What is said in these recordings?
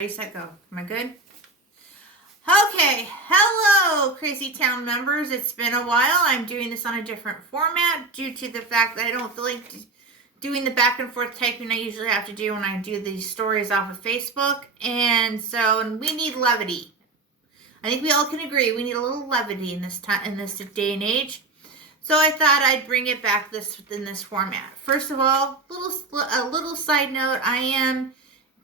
Ready, set, go. Am I good? Okay, hello, Crazy Town members. It's been a while. I'm doing this on a different format due to the fact that I don't feel like doing the back and forth typing I usually have to do when I do these stories off of Facebook. And we need levity. I think we all can agree we need a little levity in this time, in this day and age. So I thought I'd bring it back in this format. First of all, a little side note. I am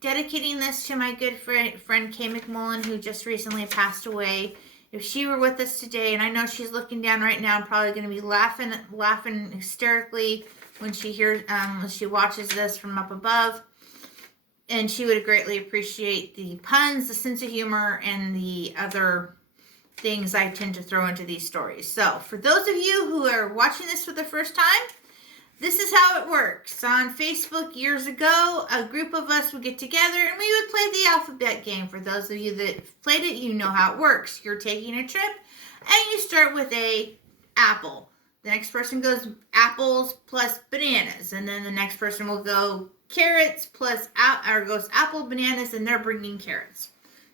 dedicating this to my good friend Kay McMullen, who just recently passed away. If she were with us today, and I know she's looking down right now, I'm probably going to be laughing hysterically when she watches this from up above. And she would greatly appreciate the puns, the sense of humor, and the other things I tend to throw into these stories. So, for those of you who are watching this for the first time, this is how it works. On Facebook years ago, a group of us would get together and we would play the alphabet game. For those of you that played it, you know how it works. You're taking a trip and you start with a apple. The next person goes apples plus bananas, and then the next person will go carrots plus goes apple, bananas, and they're bringing carrots.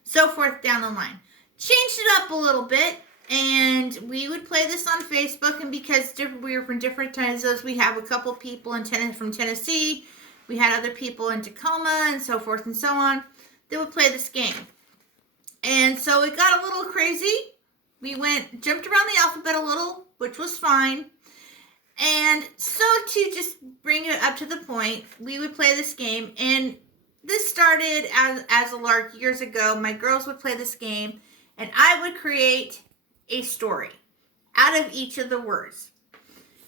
So forth down the line. Changed it up a little bit. And we would play this on Facebook, and because we were from different time zones, we have a couple people from Tennessee, we had other people in Tacoma, and so forth and so on, that would play this game. And so it got a little crazy. We jumped around the alphabet a little, which was fine. And so to just bring it up to the point, we would play this game, and this started as a lark years ago. My girls would play this game, and I would create a story out of each of the words.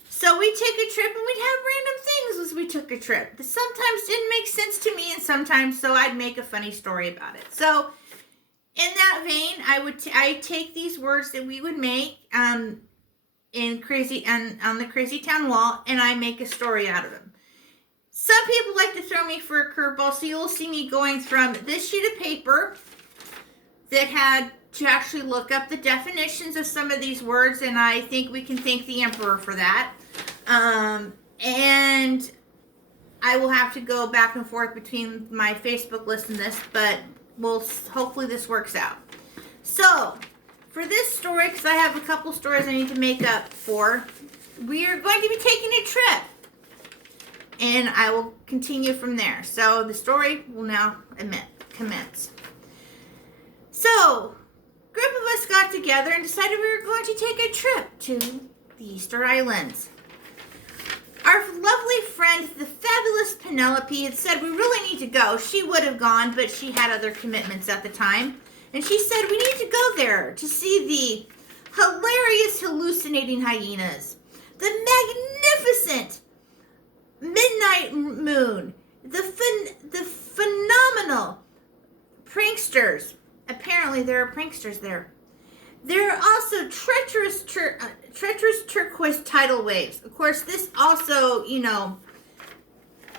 So we take a trip and we'd have random things as we took a trip that sometimes didn't make sense to me, and sometimes so I'd make a funny story about it. So in that vein, I take these words that we would make on the Crazy Town wall, and I make a story out of them. Some people like to throw me for a curveball, so you'll see me going from this sheet of paper that had to actually look up the definitions of some of these words, and I think we can thank the Emperor for that. And I will have to go back and forth between my Facebook list and this, but hopefully this works out. So, for this story, because I have a couple stories I need to make up for, we are going to be taking a trip. And I will continue from there. So, the story will now commence. So, group of us got together and decided we were going to take a trip to the Easter Islands. Our lovely friend, the fabulous Penelope, had said we really need to go. She would have gone, but she had other commitments at the time. And she said we need to go there to see the hilarious hallucinating hyenas, the magnificent midnight moon, the phenomenal pranksters. Apparently, there are pranksters there. There are also treacherous turquoise tidal waves. Of course, this also,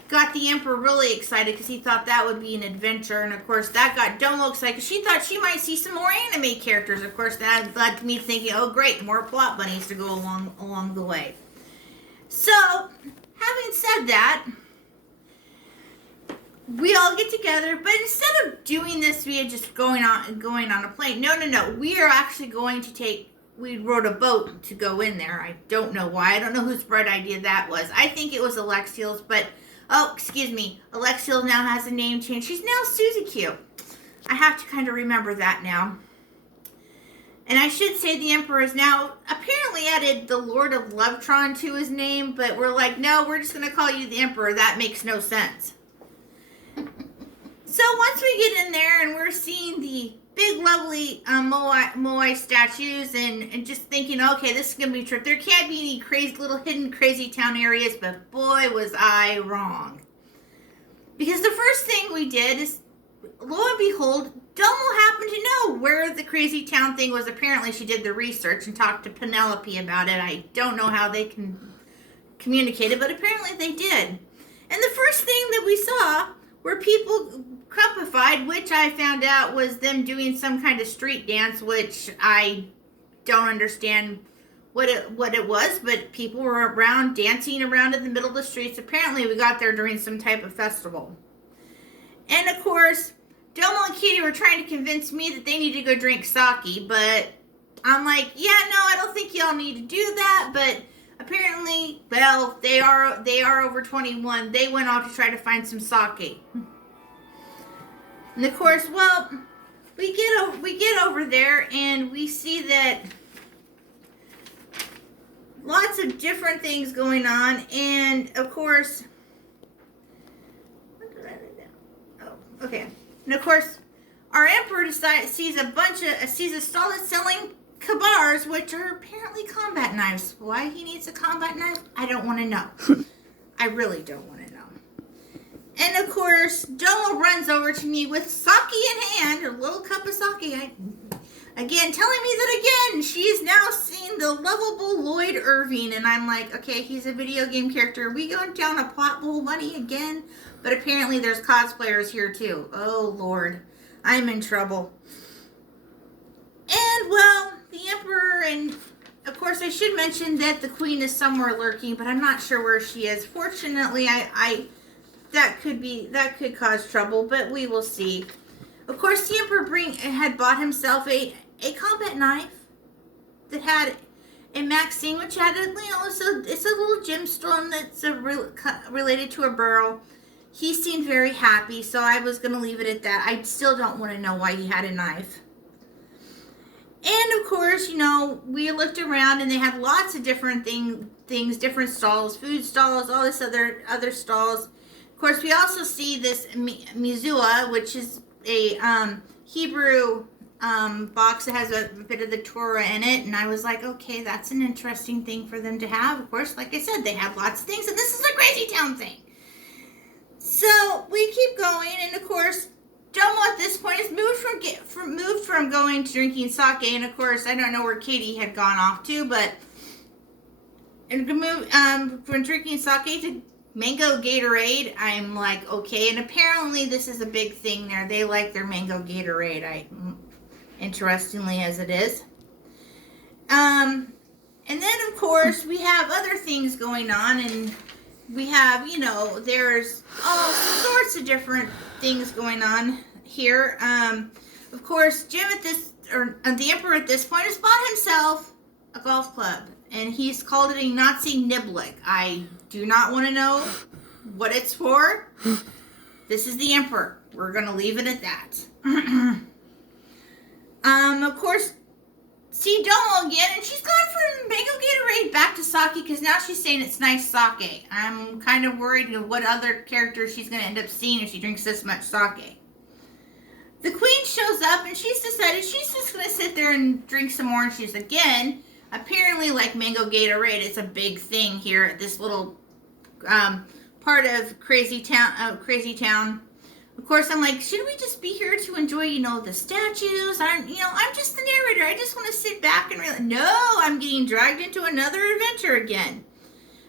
got the Emperor really excited because he thought that would be an adventure. And, of course, that got Domo excited because she thought she might see some more anime characters. Of course, that led to me thinking, oh, great, more plot bunnies to go along the way. So, having said that, we all get together, but instead of doing this via just going on a plane, no. We are actually we rode a boat to go in there. I don't know why. I don't know whose bright idea that was. I think it was Alexiel's, but, Alexiel now has a name change. She's now Suzy Q. I have to kind of remember that now. And I should say the Emperor has now apparently added the Lord of Lovetron to his name, but we're like, no, we're just going to call you the Emperor. That makes no sense. So once we get in there and we're seeing the big, lovely Moai statues and just thinking, okay, this is going to be a trip. There can't be any crazy little hidden crazy town areas, but boy, was I wrong. Because the first thing we did is, lo and behold, Domo happened to know where the crazy town thing was. Apparently she did the research and talked to Penelope about it. I don't know how they can communicate it, but apparently they did. And the first thing that we saw were people crumpified, which I found out was them doing some kind of street dance, which I don't understand what it was, but people were dancing around in the middle of the streets. Apparently we got there during some type of festival. And of course, Domo and Kitty were trying to convince me that they need to go drink sake, but I'm like, yeah, no, I don't think y'all need to do that, but apparently, well, they are over 21. They went off to try to find some sake. And of course, well, we get over there and we see that lots of different things going on, and of course, oh, okay. And of course, our emperor sees a stall that's selling kabars, which are apparently combat knives. Why he needs a combat knife, I don't want to know. I really don't want to know. And of course, Domo runs over to me with sake in hand, a little cup of sake. Again, telling me that again, she's now seen the lovable Lloyd Irving, and I'm like, okay, he's a video game character. Are we going down a plot hole, buddy, again? But apparently there's cosplayers here too. Oh, Lord. I'm in trouble. And, well, the Emperor, and of course I should mention that the Queen is somewhere lurking, but I'm not sure where she is. Fortunately, that could cause trouble, but we will see. Of course, the Emperor had bought himself a combat knife that had a Maxine, which had it's a little gemstone that's related to a burl. He seemed very happy, so I was going to leave it at that. I still don't want to know why he had a knife. And of course, we looked around and they had lots of different things, different stalls, food stalls, all this other stalls. Of course, we also see this mezuzah, which is a Hebrew box that has a bit of the Torah in it, and I was like, okay, that's an interesting thing for them to have. Of course, like I said, they have lots of things, and this is a Crazy Town thing. So we keep going, and of course, Domo at this point is moved from going to drinking sake, and of course, I don't know where Katie had gone off to, but from drinking sake to mango Gatorade. I'm like, okay, and apparently this is a big thing there. They like their mango Gatorade. Interestingly as it is. And then of course we have other things going on, and we have, there's all sorts of different things going on here. Of course, the Emperor at this point has bought himself a golf club, and he's called it a Nazi Niblick. I do not want to know what it's for. This is the Emperor. We're going to leave it at that. Of course, see Domo again, and she's gone from mango Gatorade back to sake because now she's saying it's nice sake. I'm kind of worried of what other characters she's going to end up seeing if she drinks this much sake. The Queen shows up, and she's decided she's just going to sit there and drink some orange juice again. Apparently, like mango Gatorade, it's a big thing here at this little part of Crazy Town. Of course, I'm like, should we just be here to enjoy, the statues? I'm just the narrator. I just want to sit back and realize, no, I'm getting dragged into another adventure again.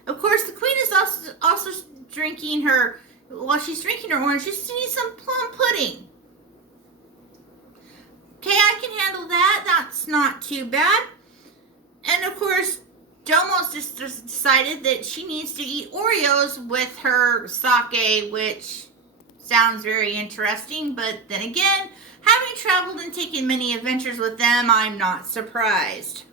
Of course, the Queen is also drinking while she's drinking her orange juice, she needs some plum pudding. Okay, I can handle that. That's not too bad. And of course, Domo's just decided that she needs to eat Oreos with her sake, which sounds very interesting. But then again, having traveled and taken many adventures with them, I'm not surprised.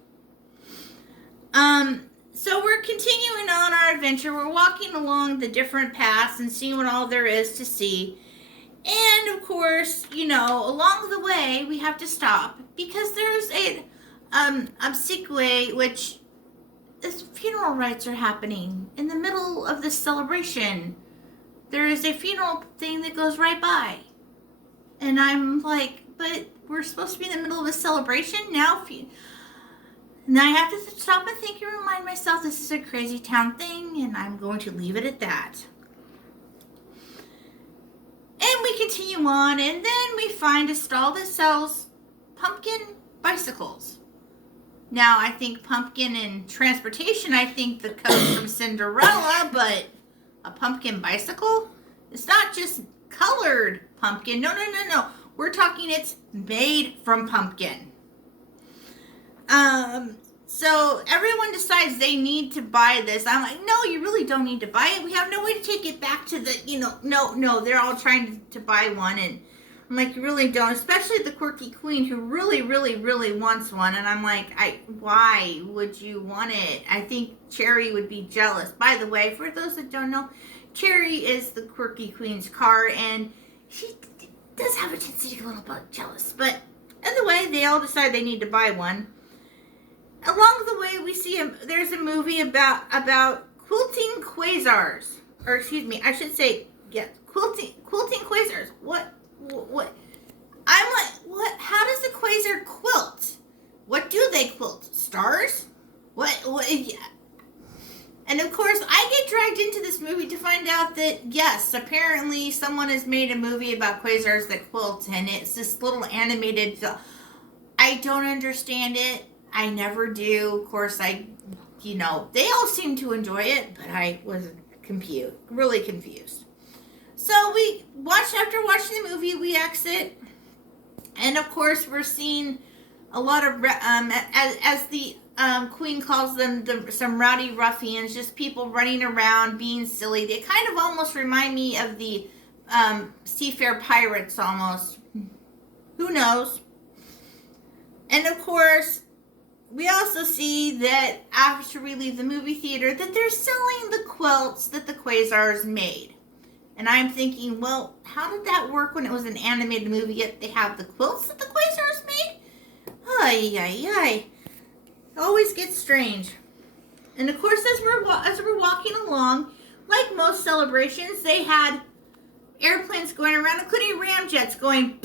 So we're continuing on our adventure. We're walking along the different paths and seeing what all there is to see. And of course, along the way, we have to stop because there's a obsequies, which is funeral rites are happening in the middle of this celebration. There is a funeral thing that goes right by, and I'm like, but we're supposed to be in the middle of a celebration now. And I have to stop and think and remind myself this is a Crazy Town thing, and I'm going to leave it at that. And we continue on, and then we find a stall that sells pumpkin bicycles. Now, I think pumpkin and transportation, I think the comes from Cinderella, but a pumpkin bicycle? It's not just colored pumpkin. No. We're talking it's made from pumpkin. So everyone decides they need to buy this. I'm like, no, you really don't need to buy it. We have no way to take it back to the, no, they're all trying to buy one. And I'm like, you really don't, especially the quirky queen who really, really, really wants one. And I'm like, why would you want it? I think Cherry would be jealous. By the way, for those that don't know, Cherry is the quirky queen's car, and she does have a chance to get a little bit jealous. But anyway, they all decide they need to buy one. Along the way, we see there's a movie about quilting quasars, or excuse me, I should say, yeah, quilting quasars. What? I'm like, what? How does a quasar quilt? What do they quilt? Stars? What? Yeah. And of course, I get dragged into this movie to find out that, yes, apparently someone has made a movie about quasars that quilt, and it's this little animated film. I don't understand it. I never do. Of course, they all seem to enjoy it, but I was confused, really confused. So after watching the movie, we exit. And of course, we're seeing a lot of, as the queen calls them, some rowdy ruffians, just people running around being silly. They kind of almost remind me of the Seafair Pirates almost. Who knows? And of course, we also see that after we leave the movie theater, that they're selling the quilts that the Quasars made. And I'm thinking, well, how did that work when it was an animated movie, yet they have the quilts that the Quasars made? Ay, ay, ay. Always gets strange. And of course, as we're walking along, like most celebrations, they had airplanes going around, including ramjets going.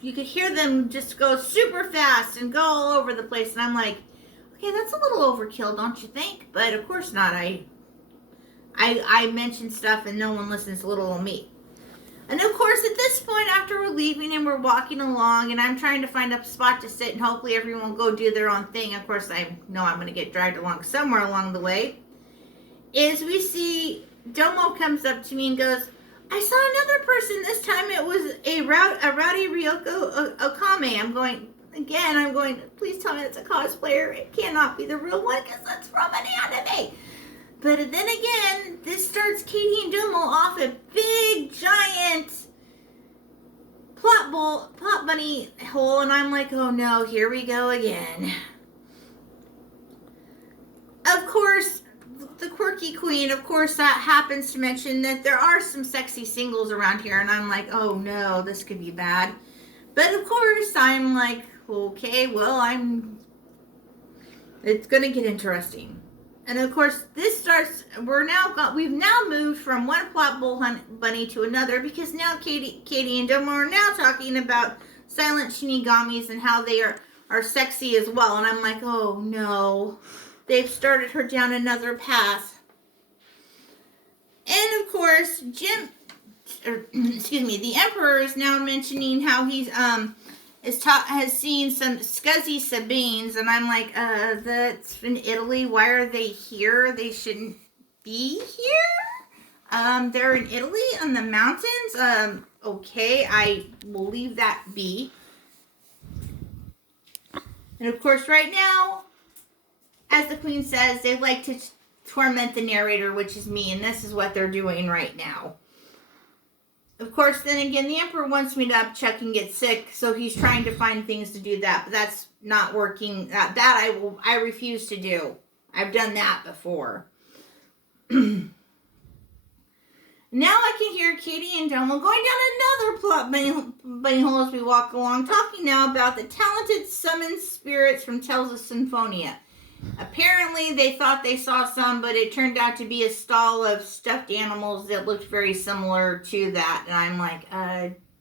You could hear them just go super fast and go all over the place. And I'm like, okay, that's a little overkill, don't you think? But of course not. I mention stuff and no one listens to little old me. And of course, at this point, after we're leaving and we're walking along and I'm trying to find a spot to sit and hopefully everyone will go do their own thing. Of course, I know I'm going to get dragged along somewhere along the way. Is we see Domo comes up to me and goes, I saw another person. This time it was a rowdy Ryoko Okame. I'm going, please tell me it's a cosplayer. It cannot be the real one because that's from an anime. But then again, this starts Katie and Domo off a big, giant plot bunny hole. And I'm like, oh no, here we go again. Of course, the quirky queen, of course, that happens to mention that there are some sexy singles around here, and I'm like, oh no, this could be bad. But of course, I'm like, okay, well, it's gonna get interesting. And of course, this starts. We've now moved from one plot bunny to another because now Katie and Domo are now talking about silent shinigamis and how they are sexy as well. And I'm like, oh no. They've started her down another path. And of course, the Emperor is now mentioning how he's has seen some scuzzy Sabines, and I'm like, that's in Italy. Why are they here? They shouldn't be here. They're in Italy on the mountains. Okay, I will leave that be. And of course, right now, as the queen says, they like to torment the narrator, which is me, and this is what they're doing right now. Of course, then again, the Emperor wants me to upchuck and get sick, so he's trying to find things to do that, but that's not working. I refuse to do. I've done that before. Now I can hear Katie and Domo going down another plot bunny hole as we walk along, talking now about the talented summoned spirits from Tales of Symphonia. Apparently, they thought they saw some, but it turned out to be a stall of stuffed animals that looked very similar to that. And I'm like,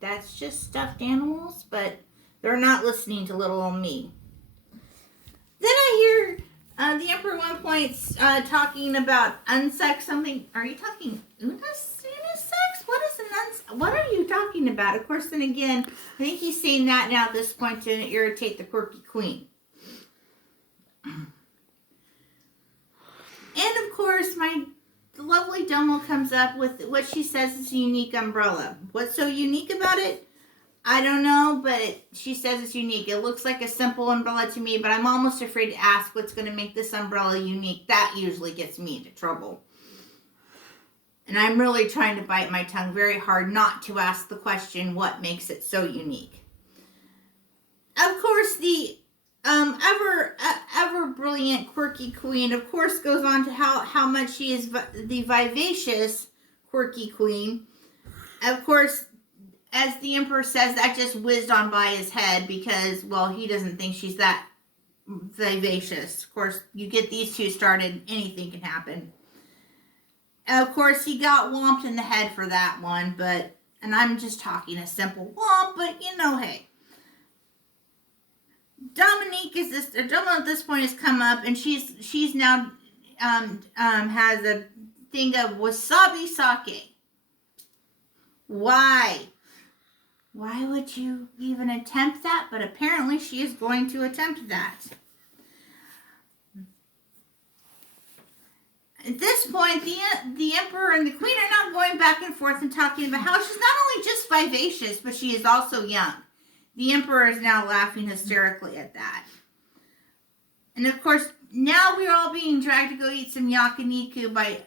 that's just stuffed animals? But they're not listening to little old me. Then I hear the Emperor at one point talking about unsex something. Are you talking unisex? What are you talking about? Of course, then again, I think he's saying that now at this point to irritate the quirky queen. And of course, the lovely Domo comes up with what she says is a unique umbrella. What's so unique about it? I don't know, but she says it's unique. It looks like a simple umbrella to me, but I'm almost afraid to ask, what's going to make this umbrella unique. That usually gets me into trouble. Now I can hear the Emperor at one point talking about unsex something. Are you talking unisex? What are you talking about? Of course, then again, I think he's saying that now at this point to irritate the quirky queen. And of course, my lovely Domo comes up with what she says is a unique umbrella. What's so unique about it? I don't know, but she says it's unique. It looks like a simple umbrella to me, but I'm almost afraid to ask what's going to make this umbrella unique. That usually gets me into trouble. And I'm really trying to bite my tongue very hard not to ask the question, what makes it so unique? Of course, the ever brilliant, quirky queen, of course, goes on to how much she is the vivacious, quirky queen. Of course, as the Emperor says, that just whizzed on by his head because, well, he doesn't think she's that vivacious. Of course, you get these two started, anything can happen. Of course, he got whomped in the head for that one, and I'm just talking a simple whomp, but hey. Dominique Domo at this point has come up, and she's now has a thing of wasabi sake. Why? Why would you even attempt that? But apparently she is going to attempt that. At this point, the Emperor and the Queen are now going back and forth and talking about how she's not only just vivacious, but she is also young. The Emperor is now laughing hysterically at that. And of course, now we're all being dragged to go eat some yakiniku by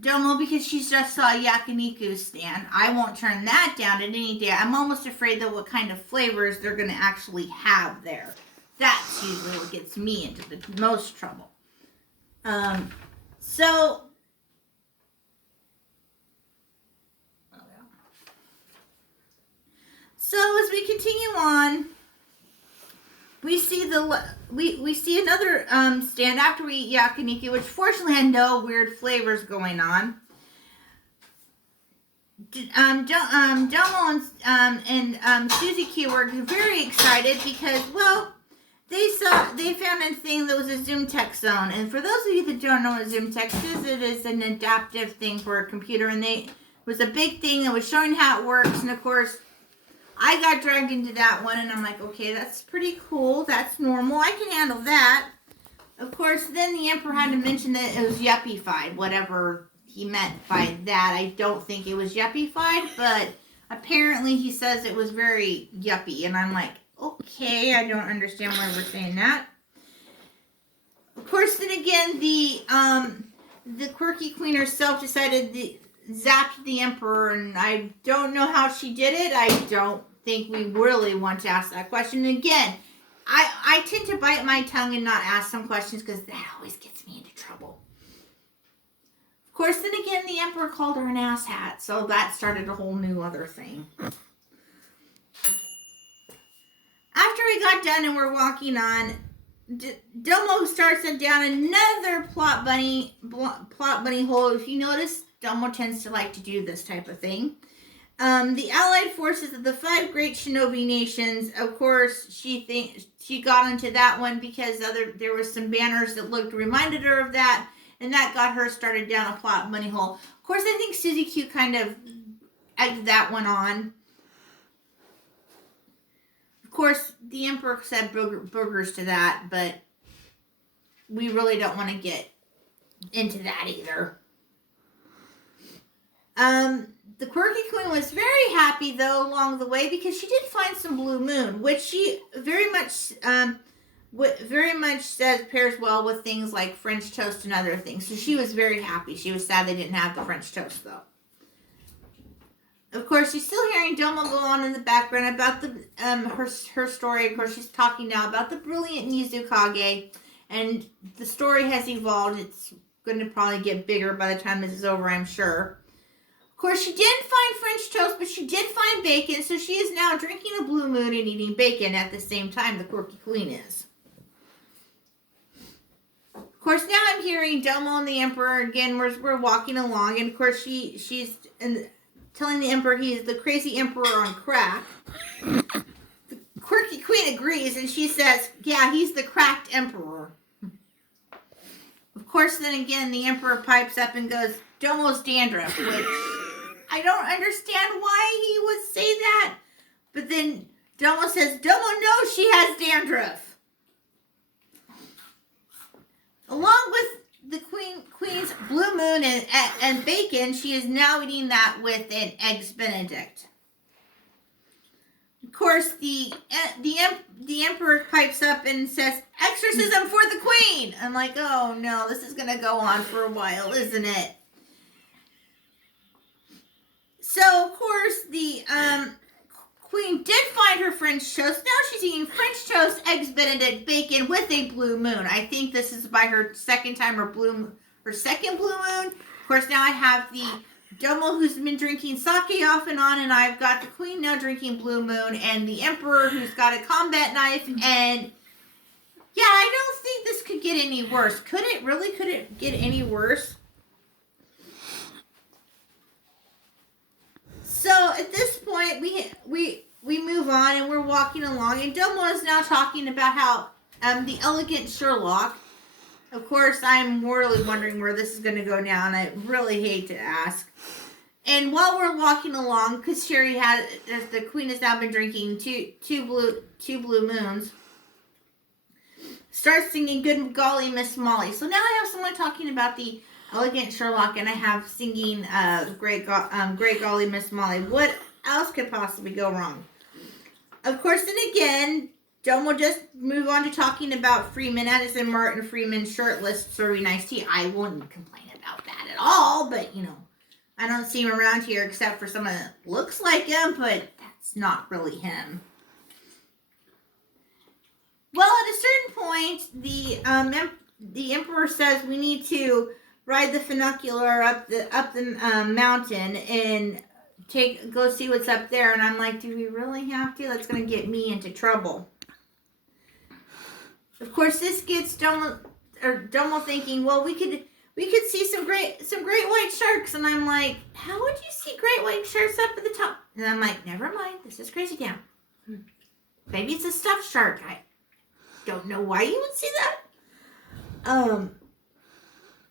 Domo because she just saw a yakiniku stand. I won't turn that down at any day. I'm almost afraid that what kind of flavors they're going to actually have there. That's usually what gets me into the most trouble. So as we continue on, we see we see another stand after we eat yakiniku, which fortunately had no weird flavors going on. Domo and Susie Q were very excited because, well, they found a thing that was a ZoomText zone. And for those of you that don't know what ZoomText is, it is an adaptive thing for a computer, and it was a big thing that was showing how it works. And of course, I got dragged into that one, and I'm like, okay, that's pretty cool. That's normal. I can handle that. Of course, then the Emperor had to mention that it was yuppified, whatever he meant by that. I don't think it was yuppified, but apparently he says it was very yuppie, and I'm like, okay, I don't understand why we're saying that. Of course, then again, the quirky queen herself decided to zapped the Emperor, and I don't know how she did it. I don't think we really want to ask that question. And again, I tend to bite my tongue and not ask some questions because that always gets me into trouble. Of course, then again, the Emperor called her an asshat, so that started a whole new other thing. After we got done and we're walking on, Domo starts down another plot bunny hole. If you notice, Domo tends to like to do this type of thing. The Allied forces of the 5 great shinobi nations, of course, she got into that one because there was some banners that reminded her of that, and that got her started down a plot bunny hole. Of course, I think Susie Q kind of egged that one on. Of course, the Emperor said boogers to that, but we really don't want to get into that either. The quirky queen was very happy though along the way because she did find some blue moon, which she very much says pairs well with things like French toast and other things. So she was very happy. She was sad they didn't have the French toast though. Of course, she's still hearing Domo go on in the background about the her story. Of course, she's talking now about the brilliant Mizukage, and the story has evolved. It's going to probably get bigger by the time this is over, I'm sure. Of course, she didn't find French toast, but she did find bacon, so she is now drinking a blue moon and eating bacon at the same time the quirky queen is. Of course, now I'm hearing Domo and the Emperor again. We're walking along, and of course she's telling the Emperor he's the crazy Emperor on crack. The quirky queen agrees, and she says, yeah, he's the cracked Emperor. Of course, then again, the Emperor pipes up and goes, Domo's dandruff, which I don't understand why he would say that. But then Domo says, Domo knows she has dandruff. Along with the queen's blue moon and bacon, she is now eating that with an eggs Benedict. Of course, the Emperor pipes up and says, exorcism for the queen. I'm like, oh no, this is going to go on for a while, isn't it? So, of course, the Queen did find her French toast. Now she's eating French toast, eggs Benedict, bacon with a blue moon. I think this is by her second second blue moon. Of course, now I have the Domo who's been drinking sake off and on, and I've got the Queen now drinking blue moon, and the Emperor who's got a combat knife, and yeah, I don't think this could get any worse. Could it really? Could it get any worse? So at this point, we move on and we're walking along, and Domo is now talking about how the elegant Sherlock. Of course, I'm really wondering where this is going to go now, and I really hate to ask. And while we're walking along, because the Queen has now been drinking two blue moons, starts singing "Good Golly Miss Molly." So now I have someone talking about the elegant Sherlock, and I have singing Great Golly Miss Molly. What else could possibly go wrong? Of course, then again, Domo will just move on to talking about Freeman, Addison Martin Freeman shirtless serving iced tea. I wouldn't complain about that at all, but I don't see him around here except for someone that looks like him, but that's not really him. Well, at a certain point, the Emperor says we need to ride the funicular up the mountain and go see what's up there. And I'm like, do we really have to? That's going to get me into trouble. Of course, this gets Domo thinking, well, we could see some great white sharks. And I'm like, how would you see great white sharks up at the top? And I'm like, never mind, this is Crazy Town. Maybe it's a stuffed shark. I don't know why you would see that.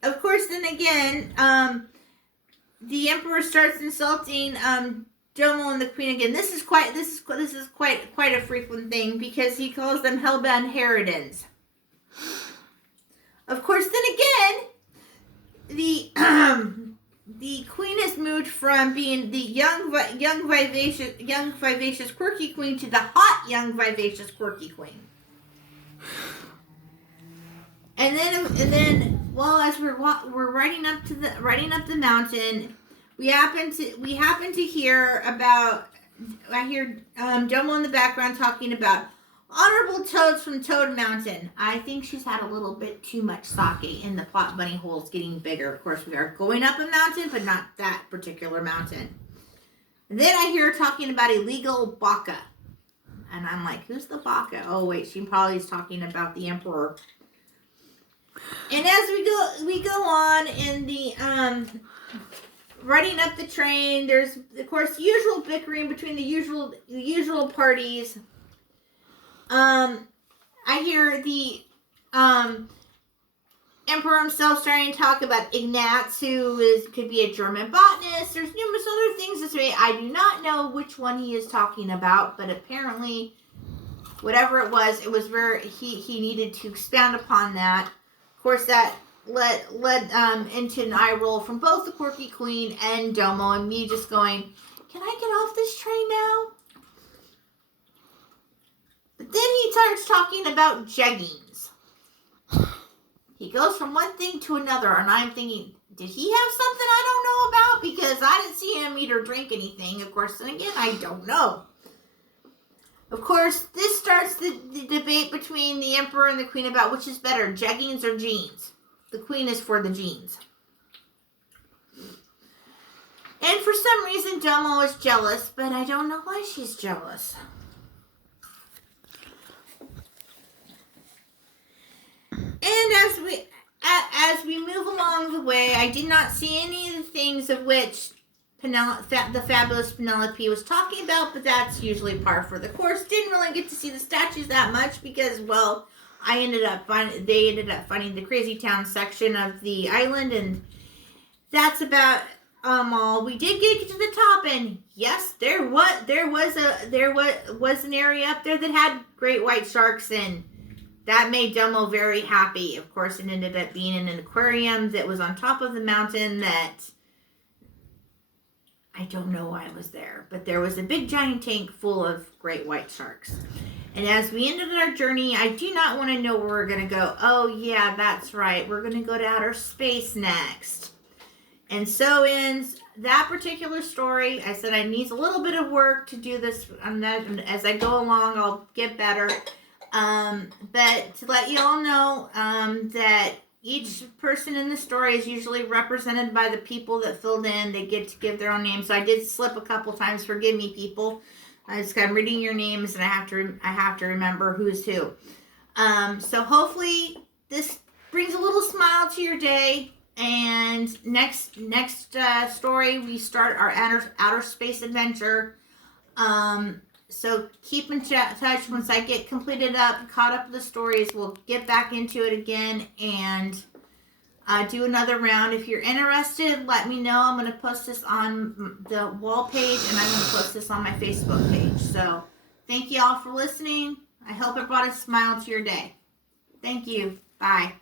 Of course, then again, the Emperor starts insulting Domo and the Queen again. This is quite a frequent thing because he calls them hellbound harridans. Of course, then again, the Queen has moved from being the young vivacious quirky Queen to the hot young vivacious quirky Queen. And then, well, as we're riding up the mountain, we happen to hear about. I hear Domo in the background talking about honorable toads from Toad Mountain. I think she's had a little bit too much sake, and the plot bunny hole's getting bigger. Of course, we are going up a mountain, but not that particular mountain. And then I hear her talking about illegal baka, and I'm like, who's the baka? Oh wait, she probably is talking about the Emperor. And as we go on in the riding up the train, there's of course usual bickering between the usual parties. I hear the Emperor himself starting to talk about Ignatz, who could be a German botanist. There's numerous other things to say. I do not know which one he is talking about, but apparently, whatever it was very he needed to expound upon that. Of course, that led into an eye roll from both the Quirky Queen and Domo, and me just going, can I get off this train now? But then he starts talking about jeggings. He goes from one thing to another, and I'm thinking, did he have something I don't know about? Because I didn't see him eat or drink anything. Of course, and again, I don't know. Of course, this starts the debate between the Emperor and the Queen about which is better, jeggings or jeans. The Queen is for the jeans. And for some reason, Domo is jealous, but I don't know why she's jealous. And as we move along the way, I did not see any of the things of which the fabulous Penelope was talking about, but that's usually par for the course. Didn't really get to see the statues that much because, well, they ended up finding the Crazy Town section of the island, and that's about all. We did get to the top, and yes, there was an area up there that had great white sharks, and that made Domo very happy. Of course, it ended up being in an aquarium that was on top of the mountain that I don't know why it was there, but there was a big giant tank full of great white sharks. And as we ended our journey, I do not want to know where we're going to go. Oh yeah, that's right. We're going to go to outer space next. And so ends that particular story, I said I need a little bit of work to do this. And as I go along, I'll get better. But to let you all know that each person in the story is usually represented by the people that filled in. They get to give their own name. So I did slip a couple times. Forgive me, people. I'm reading your names, and I have to remember who's who. So hopefully this brings a little smile to your day. And next story, we start our outer space adventure. So keep in touch. Once I get completed up, caught up with the stories, we'll get back into it again and do another round. If you're interested, let me know. I'm going to post this on the wall page, and I'm going to post this on my Facebook page. So thank you all for listening. I hope it brought a smile to your day. Thank you. Bye.